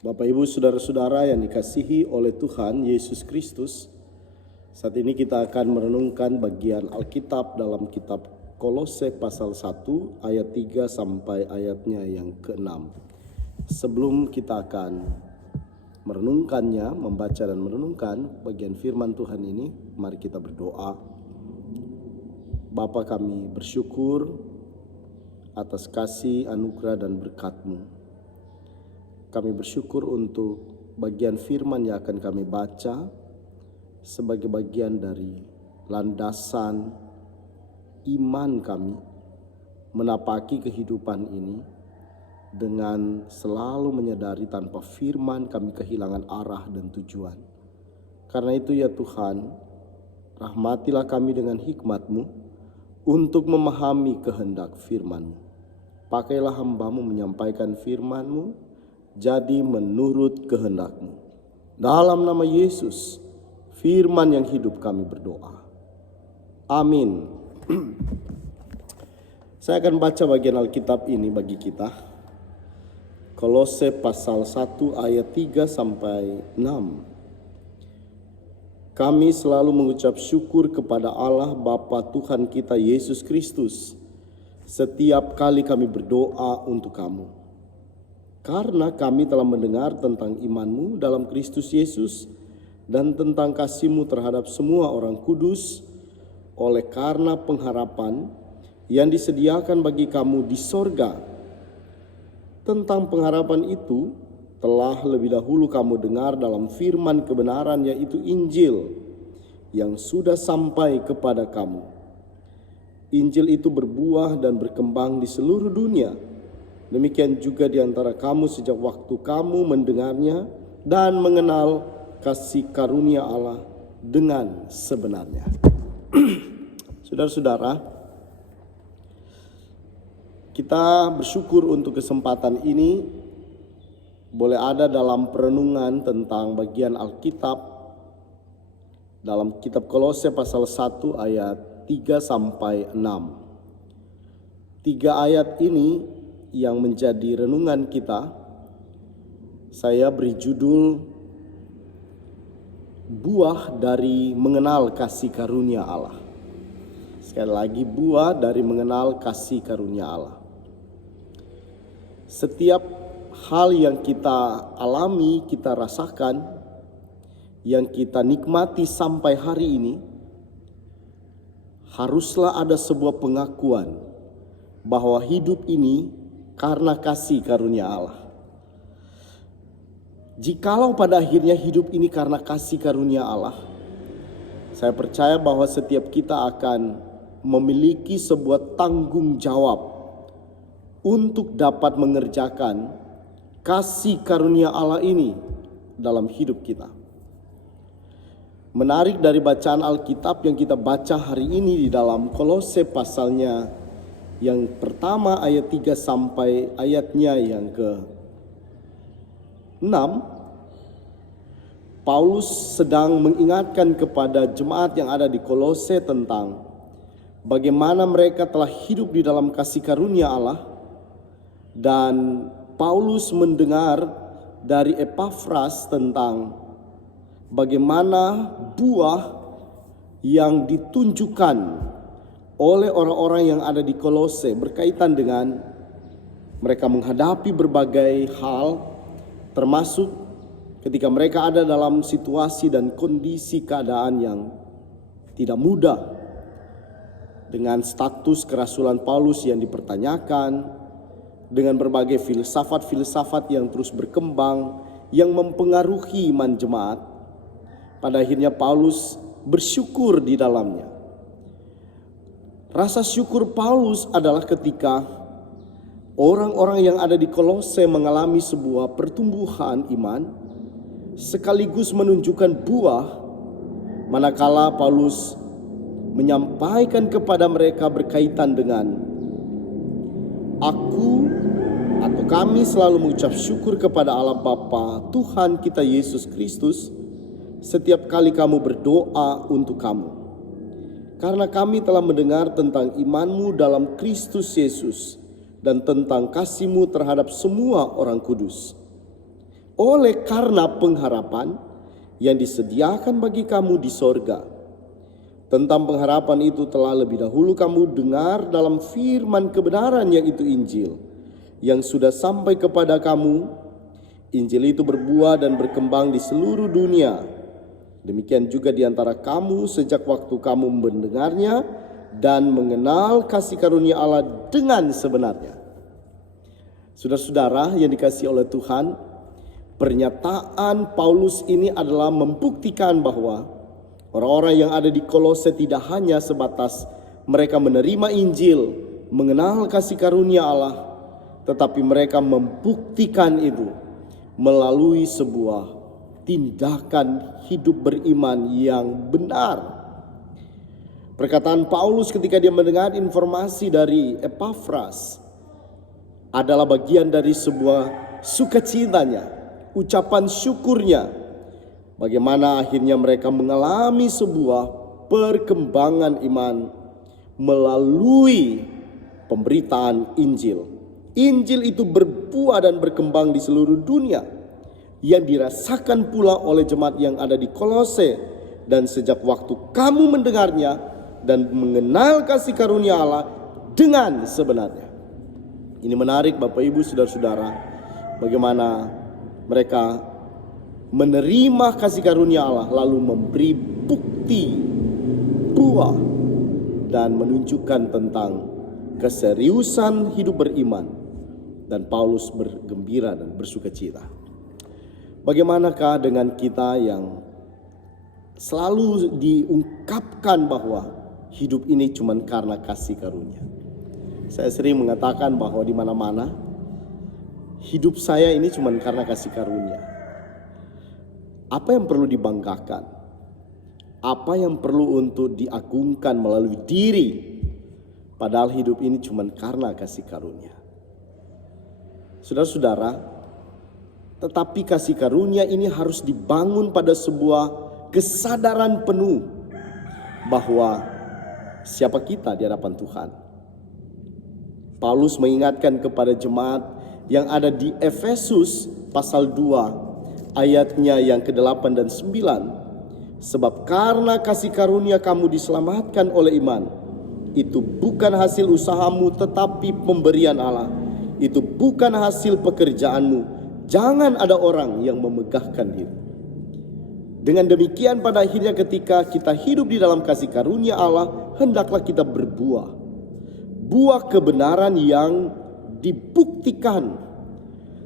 Bapak Ibu saudara-saudara yang dikasihi oleh Tuhan Yesus Kristus, saat ini kita akan merenungkan bagian Alkitab dalam kitab Kolose pasal 1 ayat 3 sampai ayatnya yang ke-6. Sebelum kita akan merenungkannya, membaca dan merenungkan bagian firman Tuhan ini, mari kita berdoa. Bapa, kami bersyukur atas kasih, anugerah dan berkat-Mu. Kami bersyukur untuk bagian firman yang akan kami baca sebagai bagian dari landasan iman kami menapaki kehidupan ini dengan selalu menyadari tanpa firman kami kehilangan arah dan tujuan. Karena itu ya Tuhan, rahmatilah kami dengan hikmat-Mu untuk memahami kehendak firman-Mu. Pakailah hamba-Mu menyampaikan firman-Mu jadi menurut kehendak-Mu. Dalam nama Yesus, firman yang hidup kami berdoa. Amin. Saya akan baca bagian Alkitab ini bagi kita. Kolose pasal 1 ayat 3 sampai 6. Kami selalu mengucap syukur kepada Allah Bapa Tuhan kita Yesus Kristus setiap kali kami berdoa untuk kamu. Karena kami telah mendengar tentang iman-Mu dalam Kristus Yesus dan tentang kasih-Mu terhadap semua orang kudus, oleh karena pengharapan yang disediakan bagi kamu di sorga. Tentang pengharapan itu telah lebih dahulu kamu dengar dalam firman kebenaran, yaitu Injil yang sudah sampai kepada kamu. Injil itu berbuah dan berkembang di seluruh dunia. Demikian juga di antara kamu sejak waktu kamu mendengarnya dan mengenal kasih karunia Allah dengan sebenarnya. Saudara-saudara, kita bersyukur untuk kesempatan ini boleh ada dalam perenungan tentang bagian Alkitab dalam kitab Kolose pasal 1 ayat 3 sampai 6. 3 ayat ini yang menjadi renungan kita, saya beri judul buah dari mengenal kasih karunia Allah. Sekali lagi, buah dari mengenal kasih karunia Allah. Setiap hal yang kita alami, kita rasakan, yang kita nikmati sampai hari ini, haruslah ada sebuah pengakuan bahwa hidup ini karena kasih karunia Allah. Jikalau pada akhirnya hidup ini karena kasih karunia Allah, saya percaya bahwa setiap kita akan memiliki sebuah tanggung jawab untuk dapat mengerjakan kasih karunia Allah ini dalam hidup kita. Menarik dari bacaan Alkitab yang kita baca hari ini di dalam Kolose pasalnya yang pertama ayat 3 sampai ayatnya yang ke-6, Paulus sedang mengingatkan kepada jemaat yang ada di Kolose tentang bagaimana mereka telah hidup di dalam kasih karunia Allah. Dan Paulus mendengar dari Epafras tentang bagaimana buah yang ditunjukkan oleh orang-orang yang ada di Kolose berkaitan dengan mereka menghadapi berbagai hal, termasuk ketika mereka ada dalam situasi dan kondisi keadaan yang tidak mudah, dengan status kerasulan Paulus yang dipertanyakan, dengan berbagai filsafat-filsafat yang terus berkembang yang mempengaruhi iman jemaat. Pada akhirnya Paulus bersyukur di dalamnya. Rasa syukur Paulus adalah ketika orang-orang yang ada di Kolose mengalami sebuah pertumbuhan iman sekaligus menunjukkan buah, manakala Paulus menyampaikan kepada mereka berkaitan dengan kami selalu mengucap syukur kepada Allah Bapa Tuhan kita Yesus Kristus setiap kali kamu berdoa untuk kamu. Karena kami telah mendengar tentang iman-Mu dalam Kristus Yesus dan tentang kasih-Mu terhadap semua orang kudus. oleh karena pengharapan yang disediakan bagi kamu di sorga. Tentang pengharapan itu telah lebih dahulu kamu dengar dalam firman kebenaran, yaitu Injil, yang sudah sampai kepada kamu. Injil itu berbuah dan berkembang di seluruh dunia. Demikian juga di antara kamu sejak waktu kamu mendengarnya dan mengenal kasih karunia Allah dengan sebenarnya. Saudara-saudara yang dikasihi oleh Tuhan, pernyataan Paulus ini adalah membuktikan bahwa orang-orang yang ada di Kolose tidak hanya sebatas mereka menerima Injil, mengenal kasih karunia Allah, tetapi mereka membuktikan itu melalui sebuah tindakan hidup beriman yang benar. Perkataan Paulus ketika dia mendengar informasi dari Epafras adalah bagian dari sebuah sukacitanya, ucapan syukurnya. Bagaimana akhirnya mereka mengalami sebuah perkembangan iman melalui pemberitaan Injil. Injil itu berbuah dan berkembang di seluruh dunia, yang dirasakan pula oleh jemaat yang ada di Kolose. Dan sejak waktu kamu mendengarnya dan mengenal kasih karunia Allah dengan sebenarnya. Ini menarik Bapak Ibu Saudara-saudara, bagaimana mereka menerima kasih karunia Allah lalu memberi bukti buah dan menunjukkan tentang keseriusan hidup beriman, dan Paulus bergembira dan bersukacita. Bagaimanakah dengan kita yang selalu diungkapkan bahwa hidup ini cuma karena kasih karunia? Saya sering mengatakan bahwa di mana-mana hidup saya ini cuma karena kasih karunia. Apa yang perlu dibanggakan? Apa yang perlu untuk diagungkan melalui diri? Padahal hidup ini cuma karena kasih karunia. Saudara-saudara, tetapi kasih karunia ini harus dibangun pada sebuah kesadaran penuh bahwa siapa kita di hadapan Tuhan. Paulus mengingatkan kepada jemaat yang ada di Efesus pasal 2 ayatnya yang ke-8 dan 9. Sebab karena kasih karunia kamu diselamatkan oleh iman. Itu bukan hasil usahamu tetapi pemberian Allah. Itu bukan hasil pekerjaanmu. Jangan ada orang yang memegahkan diri. Dengan demikian pada akhirnya ketika kita hidup di dalam kasih karunia Allah, hendaklah kita berbuah. Buah kebenaran yang dibuktikan.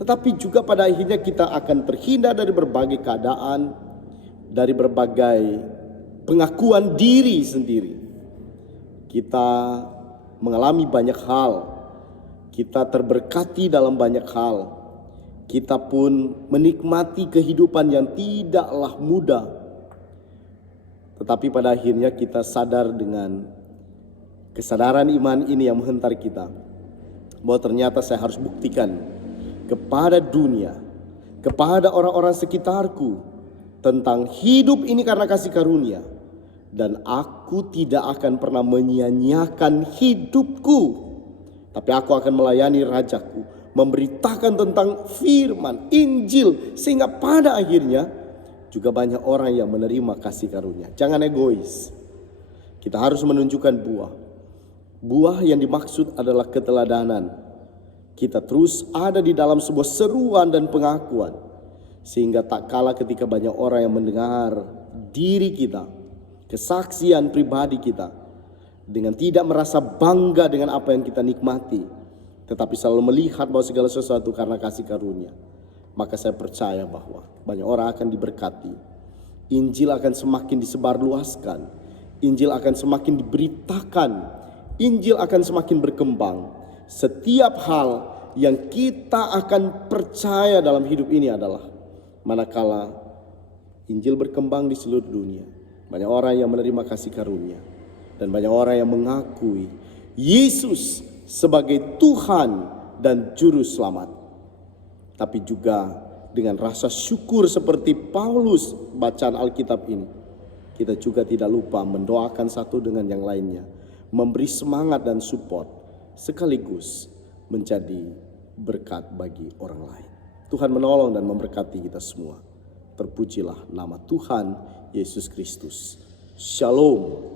Tetapi juga pada akhirnya kita akan terhindar dari berbagai keadaan, dari berbagai pengakuan diri sendiri. Kita mengalami banyak hal, kita terberkati dalam banyak hal, kita pun menikmati kehidupan yang tidaklah mudah. Tetapi pada akhirnya kita sadar dengan kesadaran iman ini yang menghentar kita, bahwa ternyata saya harus buktikan kepada dunia, kepada orang-orang sekitarku tentang hidup ini karena kasih karunia. Dan aku tidak akan pernah menyia-nyiakan hidupku, tapi aku akan melayani Rajaku, memberitakan tentang firman Injil, sehingga pada akhirnya juga banyak orang yang menerima kasih karunia. Jangan egois. Kita harus menunjukkan buah. Buah yang dimaksud adalah keteladanan. Kita terus ada di dalam sebuah seruan dan pengakuan, sehingga tak kalah ketika banyak orang yang mendengar diri kita, kesaksian pribadi kita, dengan tidak merasa bangga dengan apa yang kita nikmati, tetapi selalu melihat bahwa segala sesuatu karena kasih karunia, maka saya percaya bahwa banyak orang akan diberkati. Injil akan semakin disebarluaskan, Injil akan semakin diberitakan, Injil akan semakin berkembang. Setiap hal yang kita akan percaya dalam hidup ini adalah manakala Injil berkembang di seluruh dunia, banyak orang yang menerima kasih karunia, dan banyak orang yang mengakui Yesus sebagai Tuhan dan Juru Selamat. Tapi juga dengan rasa syukur seperti Paulus bacaan Alkitab ini, kita juga tidak lupa mendoakan satu dengan yang lainnya, memberi semangat dan support, sekaligus menjadi berkat bagi orang lain. Tuhan menolong dan memberkati kita semua. Terpujilah nama Tuhan Yesus Kristus. Shalom.